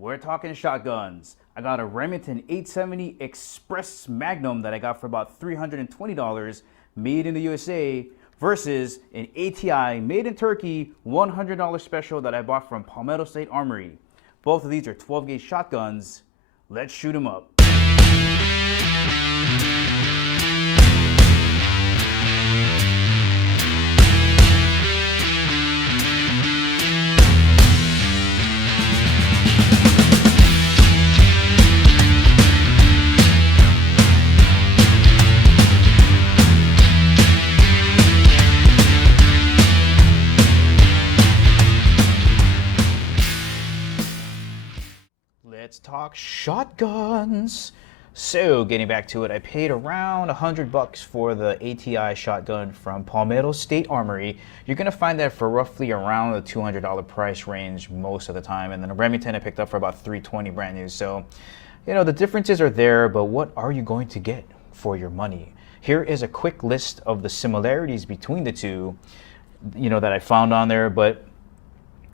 We're talking shotguns. I got a Remington 870 Express Magnum that I got for about $320 made in the USA versus an ATI made in Turkey $100 special that I bought from Palmetto State Armory. Both of these are 12 gauge shotguns. Let's shoot them up. Let's talk shotguns. So getting back to it, I paid around $100 for the ATI shotgun from Palmetto State Armory. You're gonna find that for roughly around the $200 price range most of the time. And then a Remington I picked up for about $320 brand new. So, you know, the differences are there, but what are you going to get for your money? Here is a quick list of the similarities between the two, that I found on there, but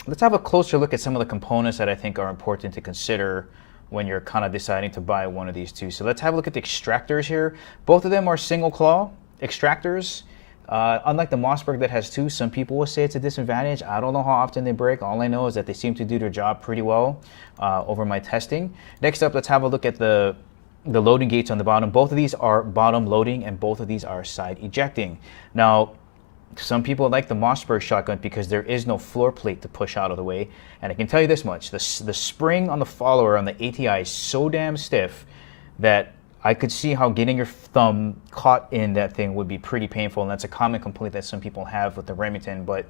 let's have a closer look at some of the components that I think are important to consider when you're kind of deciding to buy one of these two. So let's have a look at the extractors here. Both of them are single claw extractors. Unlike the Mossberg that has two, some people will say it's a disadvantage. I don't know how often they break. All I know is that they seem to do their job pretty well over my testing. Next up, let's have a look at the loading gates on the bottom. Both of these are bottom loading and both of these are side ejecting. Now, some people like the Mossberg shotgun because there is no floor plate to push out of the way. And I can tell you this much, the spring on the follower on the ATI is so damn stiff that I could see how getting your thumb caught in that thing would be pretty painful. And that's a common complaint that some people have with the Remington. But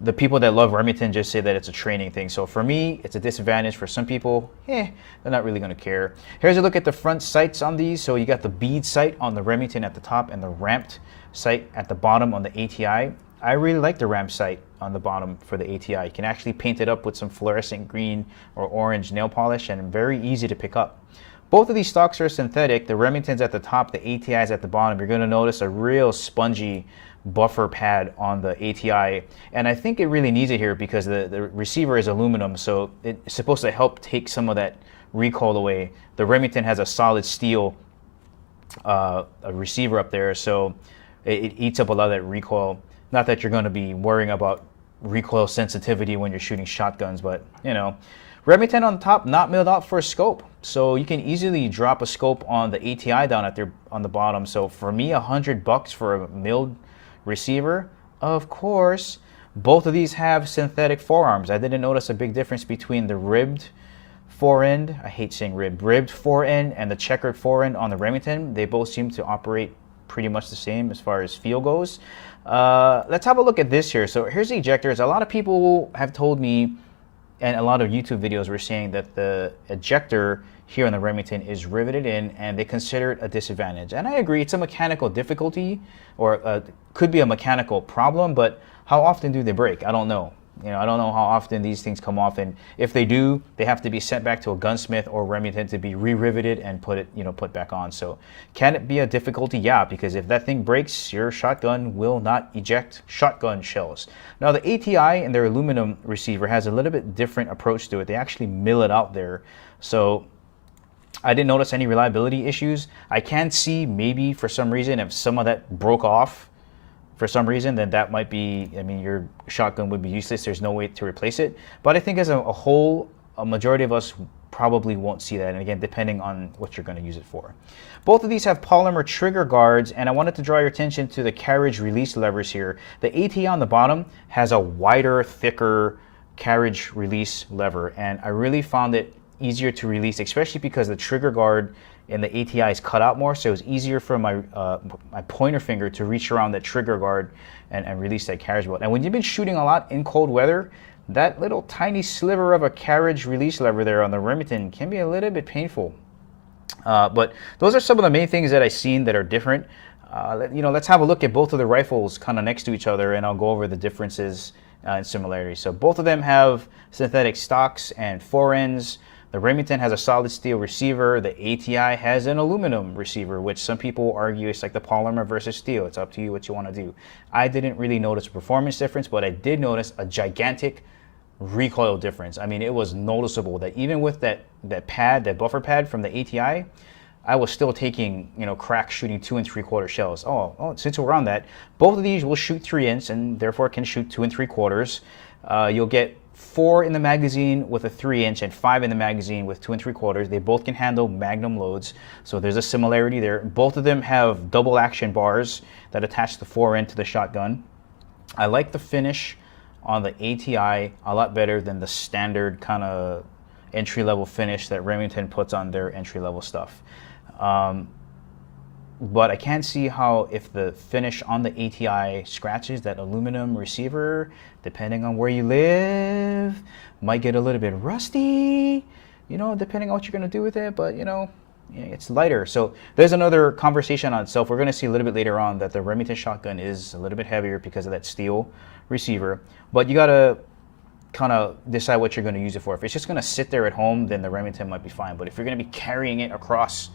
the people that love Remington just say that it's a training thing. So for me, it's a disadvantage. For some people, they're not really going to care. Here's a look at the front sights on these. So you got the bead sight on the Remington at the top and the ramped sight at the bottom on the ATI. I really like the ramp sight on the bottom for the ATI. You can actually paint it up with some fluorescent green or orange nail polish and very easy to pick up. Both of these stocks are synthetic. The Remington's at the top, the ATI's at the bottom. You're going to notice a real spongy buffer pad on the ATI, and I think it really needs it here because the receiver is aluminum, so it's supposed to help take some of that recoil away. The Remington has a solid steel a receiver up there, so it eats up a lot of that recoil. Not that you're going to be worrying about recoil sensitivity when you're shooting shotguns, but Remington on the top, not milled out for a scope, so you can easily drop a scope on the ATI down at on the bottom. So for me, $100 for a milled receiver. Of course, both of these have synthetic forearms. I didn't notice a big difference between the ribbed forend, I hate saying ribbed forend, and the checkered forend on the Remington. They both seem to operate pretty much the same as far as feel goes. Let's have a look at this here. So here's the ejectors. A lot of people have told me, and a lot of YouTube videos were saying that the ejector here on the Remington is riveted in and they consider it a disadvantage. And I agree, it's a mechanical difficulty or could be a mechanical problem, but how often do they break? I don't know. I don't know how often these things come off, and if they do, they have to be sent back to a gunsmith or Remington to be re-riveted and put back on. So can it be a difficulty? Yeah, because if that thing breaks, your shotgun will not eject shotgun shells. Now the ATI and their aluminum receiver has a little bit different approach to it. They actually mill it out there. So I didn't notice any reliability issues. I can see maybe for some reason if some of that broke off for some reason, then that might be, your shotgun would be useless. There's no way to replace it. But I think as a whole, a majority of us probably won't see that. And again, depending on what you're going to use it for. Both of these have polymer trigger guards, and I wanted to draw your attention to the carriage release levers here. The AT on the bottom has a wider, thicker carriage release lever, and I really found it easier to release, especially because the trigger guard and the ATI is cut out more, so it was easier for my my pointer finger to reach around that trigger guard and release that carriage belt. And when you've been shooting a lot in cold weather, that little tiny sliver of a carriage release lever there on the Remington can be a little bit painful. But those are some of the main things that I've seen that are different. Let's have a look at both of the rifles kind of next to each other, and I'll go over the differences and similarities. So both of them have synthetic stocks and forends. The Remington has a solid steel receiver. The ATI has an aluminum receiver, which some people argue is like the polymer versus steel. It's up to you what you want to do. I didn't really notice a performance difference, but I did notice a gigantic recoil difference. I mean, it was noticeable that even with that buffer pad from the ATI, I was still taking, crack shooting 2 3/4 shells. Since we're on that, both of these will shoot 3" and therefore can shoot 2 3/4. You'll get 4 in the magazine with a 3" and 5 in the magazine with 2 3/4. They both can handle magnum loads, so there's a similarity there. Both of them have double action bars that attach the fore end to the shotgun. I like the finish on the ATI a lot better than the standard kind of entry-level finish that Remington puts on their entry-level stuff. But I can see how if the finish on the ATI scratches that aluminum receiver, depending on where you live, might get a little bit rusty, depending on what you're going to do with it. But, it's lighter. So there's another conversation on itself. We're going to see a little bit later on that the Remington shotgun is a little bit heavier because of that steel receiver. But you got to kind of decide what you're going to use it for. If it's just going to sit there at home, then the Remington might be fine. But if you're going to be carrying it across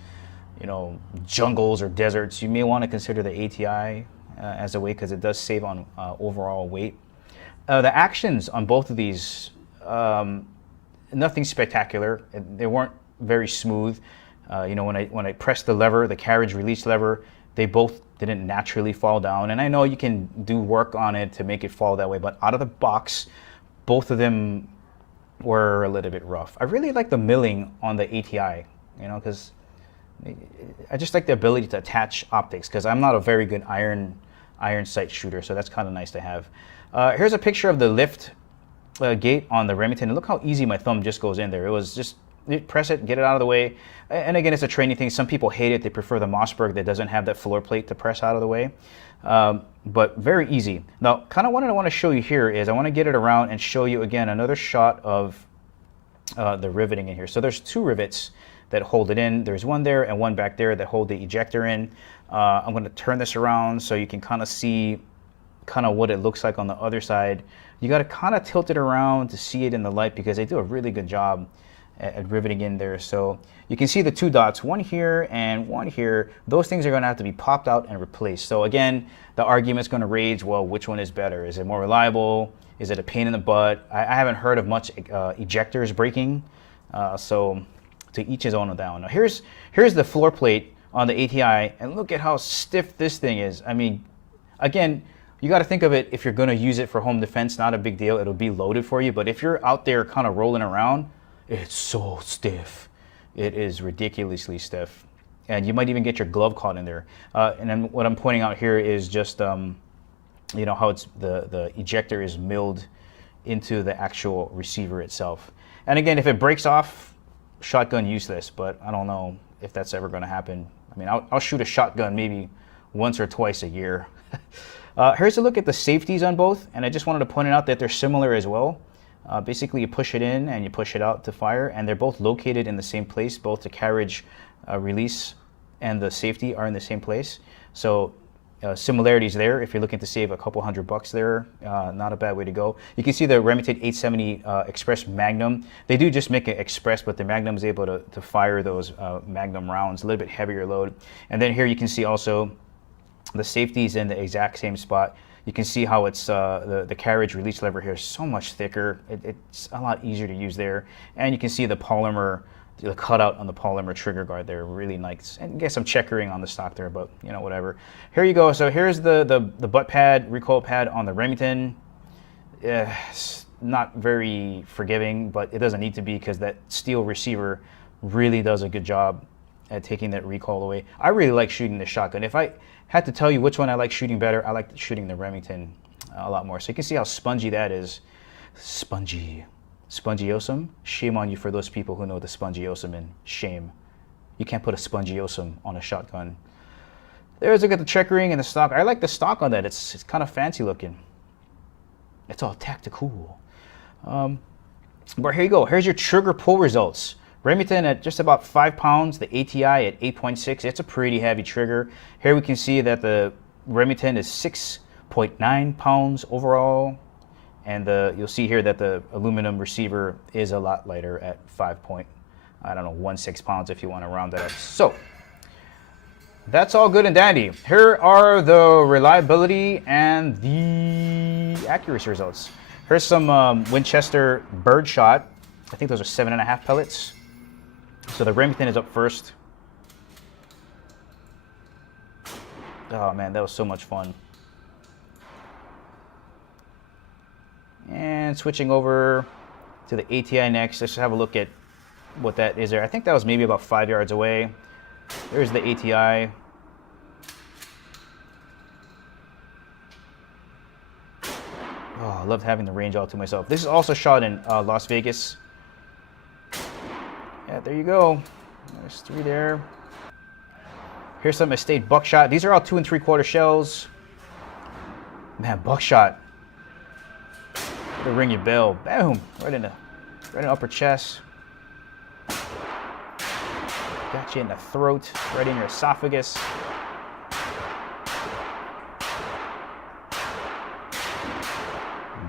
jungles or deserts, you may want to consider the ATI as a way, because it does save on overall weight. The actions on both of these, nothing spectacular. They weren't very smooth. When I pressed the lever, the carriage release lever, they both didn't naturally fall down. And I know you can do work on it to make it fall that way, but out of the box, both of them were a little bit rough. I really like the milling on the ATI, because I just like the ability to attach optics, because I'm not a very good iron sight shooter, so that's kind of nice to have. Here's a picture of the lift gate on the Remington, and look how easy my thumb just goes in there. It was just press it, get it out of the way. And again, it's a training thing. Some people hate it. They prefer the Mossberg that doesn't have that floor plate to press out of the way. But very easy. Now, kind of what I want to show you here is I want to get it around and show you again another shot of the riveting in here. So there's 2 rivets that hold it in. There's one there and one back there that hold the ejector in. I'm going to turn this around so you can kind of see kind of what it looks like on the other side. You got to kind of tilt it around to see it in the light, because they do a really good job at riveting in there. So you can see the 2 dots, one here and one here. Those things are going to have to be popped out and replaced. So again, the argument's going to rage, well, which one is better? Is it more reliable? Is it a pain in the butt? I haven't heard of much ejectors breaking. So to each his own on that one. Now here's the floor plate on the ATI, and look at how stiff this thing is. I mean, again, you got to think of it, if you're going to use it for home defense, not a big deal. It'll be loaded for you. But if you're out there kind of rolling around, it's so stiff. It is ridiculously stiff. And you might even get your glove caught in there. And then what I'm pointing out here is just, how it's the ejector is milled into the actual receiver itself. And again, if it breaks off, shotgun useless, but I don't know if that's ever going to happen. I mean, I'll shoot a shotgun maybe once or twice a year. Here's a look at the safeties on both, and I just wanted to point out that they're similar as well. Basically, you push it in and you push it out to fire, and they're both located in the same place. Both the carriage release and the safety are in the same place. So similarities there. If you're looking to save a couple $100 there, not a bad way to go. You can see the Remington 870 Express Magnum. They do just make it Express, but the Magnum is able to fire those Magnum rounds, a little bit heavier load. And then here you can see also the safeties in the exact same spot. You can see how it's the carriage release lever here is so much thicker. It's a lot easier to use there. And you can see the polymer, the cutout on the polymer trigger guard there, really nice. And I guess some checkering on the stock there, but whatever. Here you go. So here's the butt pad, recoil pad on the Remington. It's not very forgiving, but it doesn't need to be, because that steel receiver really does a good job at taking that recoil away. I really like shooting the shotgun. If I had to tell you which one I like shooting better, I like shooting the Remington a lot more. So you can see how spongy that is. Spongy. Spongiosum? Shame on you for those people who know the spongiosum, and shame. You can't put a spongiosum on a shotgun. There's a look at the checkering and the stock. I like the stock on that. It's kind of fancy looking. It's all tactical. But here you go. Here's your trigger pull results. Remington at just about 5 pounds, the ATI at 8.6. It's a pretty heavy trigger. Here we can see that the Remington is 6.9 pounds overall. And you'll see here that the aluminum receiver is a lot lighter at 5.16 pounds if you want to round that up. So that's all good and dandy. Here are the reliability and the accuracy results. Here's some Winchester birdshot. I think those are 7.5 pellets. So the Remington is up first. Oh man, that was so much fun. And switching over to the ATI next. Let's have a look at what that is there. I think that was maybe about 5 yards away. There's the ATI. Oh, I loved having the range all to myself. This is also shot in Las Vegas. Yeah, there you go. There's 3 there. Here's some estate buckshot. These are all 2 3/4 shells. Man, buckshot. It'll ring your bell. Boom! Right in the upper chest. Got you in the throat, right in your esophagus.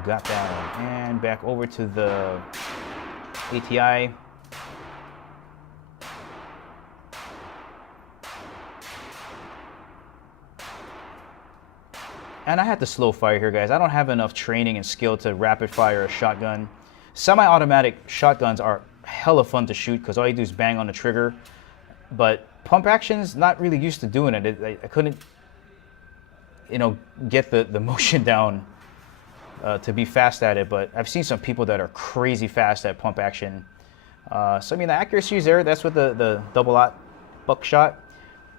Got that one. And back over to the ATI. And I had to slow fire here, guys. I don't have enough training and skill to rapid fire a shotgun. Semi-automatic shotguns are hella fun to shoot because all you do is bang on the trigger. But pump action's not really used to doing it. I couldn't, get the motion down to be fast at it. But I've seen some people that are crazy fast at pump action. So I mean, the accuracy is there. That's with the double-aught buckshot.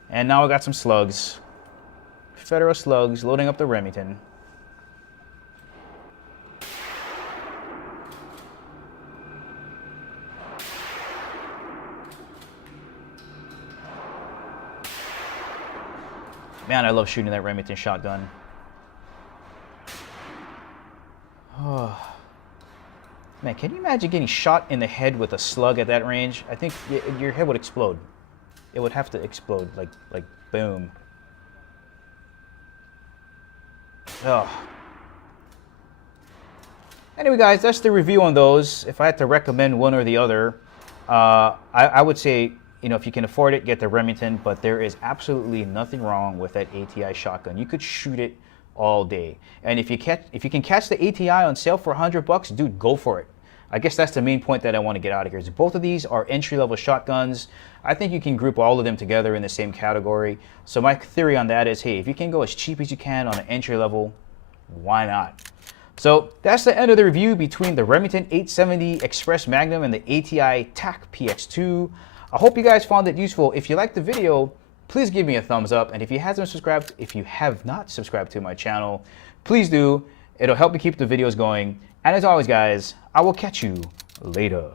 And now I got some slugs. Federal slugs, loading up the Remington. Man, I love shooting that Remington shotgun. Oh. Man, can you imagine getting shot in the head with a slug at that range? I think your head would explode. It would have to explode, like boom. Oh. Anyway, guys, that's the review on those. If I had to recommend one or the other, I would say, if you can afford it, get the Remington, but there is absolutely nothing wrong with that ATI shotgun. You could shoot it all day. And if you can catch the ATI on sale for $100, dude, go for it. I guess that's the main point that I want to get out of here. Is both of these are entry-level shotguns. I think you can group all of them together in the same category. So my theory on that is, hey, if you can go as cheap as you can on an entry level, why not? So that's the end of the review between the Remington 870 Express Magnum and the ATI TAC PX2. I hope you guys found it useful. If you liked the video, please give me a thumbs up. And if you have not subscribed to my channel, please do. It'll help me keep the videos going. And as always, guys, I will catch you later.